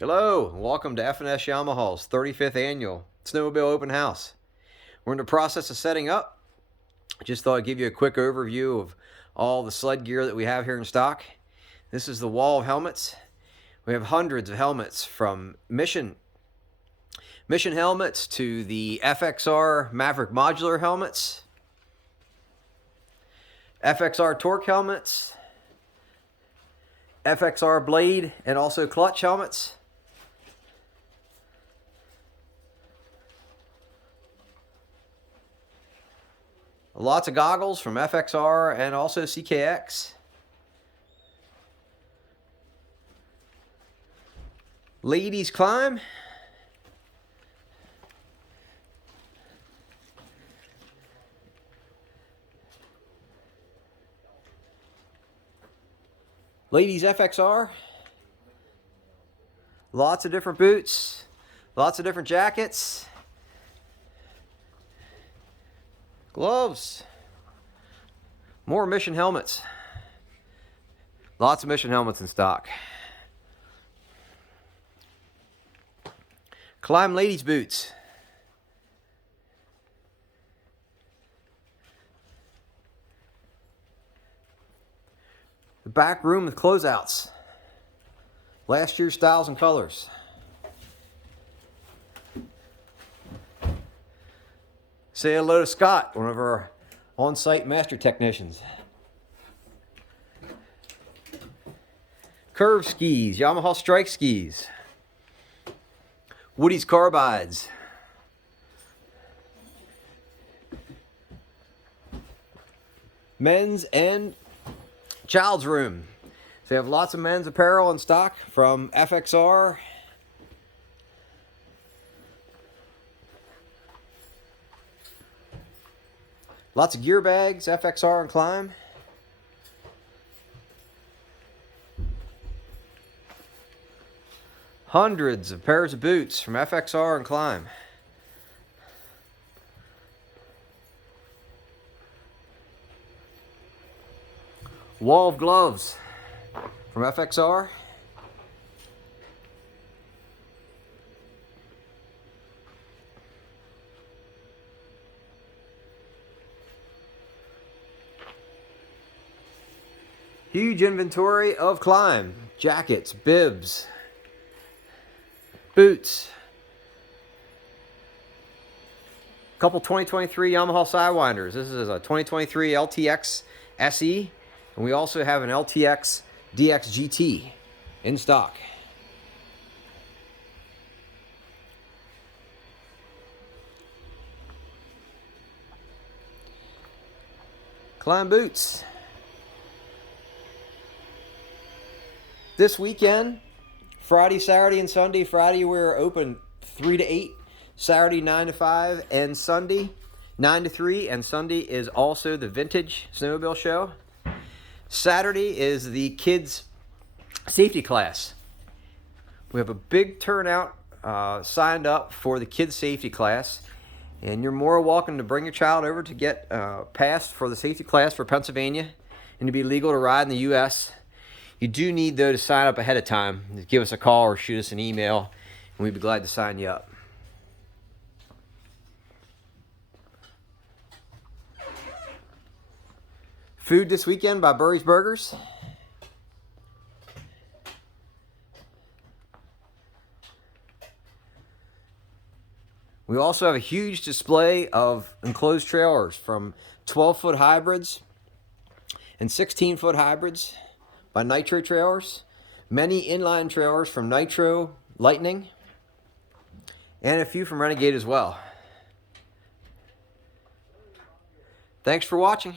Hello, and welcome to S Yamaha's 35th annual Snowmobile Open House. We're in the process of setting up. Just thought I'd give you a quick overview of all the sled gear that we have here in stock. This is the wall of helmets. We have hundreds of helmets from Mission helmets to the FXR Maverick modular helmets, FXR torque helmets, FXR blade, and also clutch helmets. Lots of goggles from FXR and also CKX. Ladies Klim. Ladies FXR. Lots of different boots. Lots of different jackets. Gloves. More Mission helmets. Lots of Mission helmets in stock. Klim ladies boots. The back room with closeouts. Last year's styles and colors. Say hello to Scott, one of our on-site master technicians. Curve skis, Yamaha Strike skis. Woody's carbides. Men's and child's room. So you have lots of men's apparel in stock from FXR. Lots of gear bags, FXR and Klim. Hundreds of pairs of boots from FXR and Klim. Wall of gloves from FXR. Huge inventory of Klim, jackets, bibs, boots. A couple 2023 Yamaha Sidewinders. This is a 2023 LTX SE, and we also have an LTX DX GT in stock. Klim boots. This weekend, Friday, Saturday, and Sunday. Friday we're open 3 to 8, Saturday 9 to 5, and Sunday 9 to 3. And Sunday is also the Vintage Snowmobile Show. Saturday is the kids' safety class. We have a big turnout signed up for the kids' safety class. And you're more welcome to bring your child over to get passed for the safety class for Pennsylvania and to be legal to ride in the U.S. You do need, though, to sign up ahead of time. Give us a call or shoot us an email, and we'd be glad to sign you up. Food this weekend by Burry's Burgers. We also have a huge display of enclosed trailers from 12-foot hybrids and 16-foot hybrids by Nitro Trailers, many inline trailers from Nitro Lightning, and a few from Renegade as well. Thanks for watching.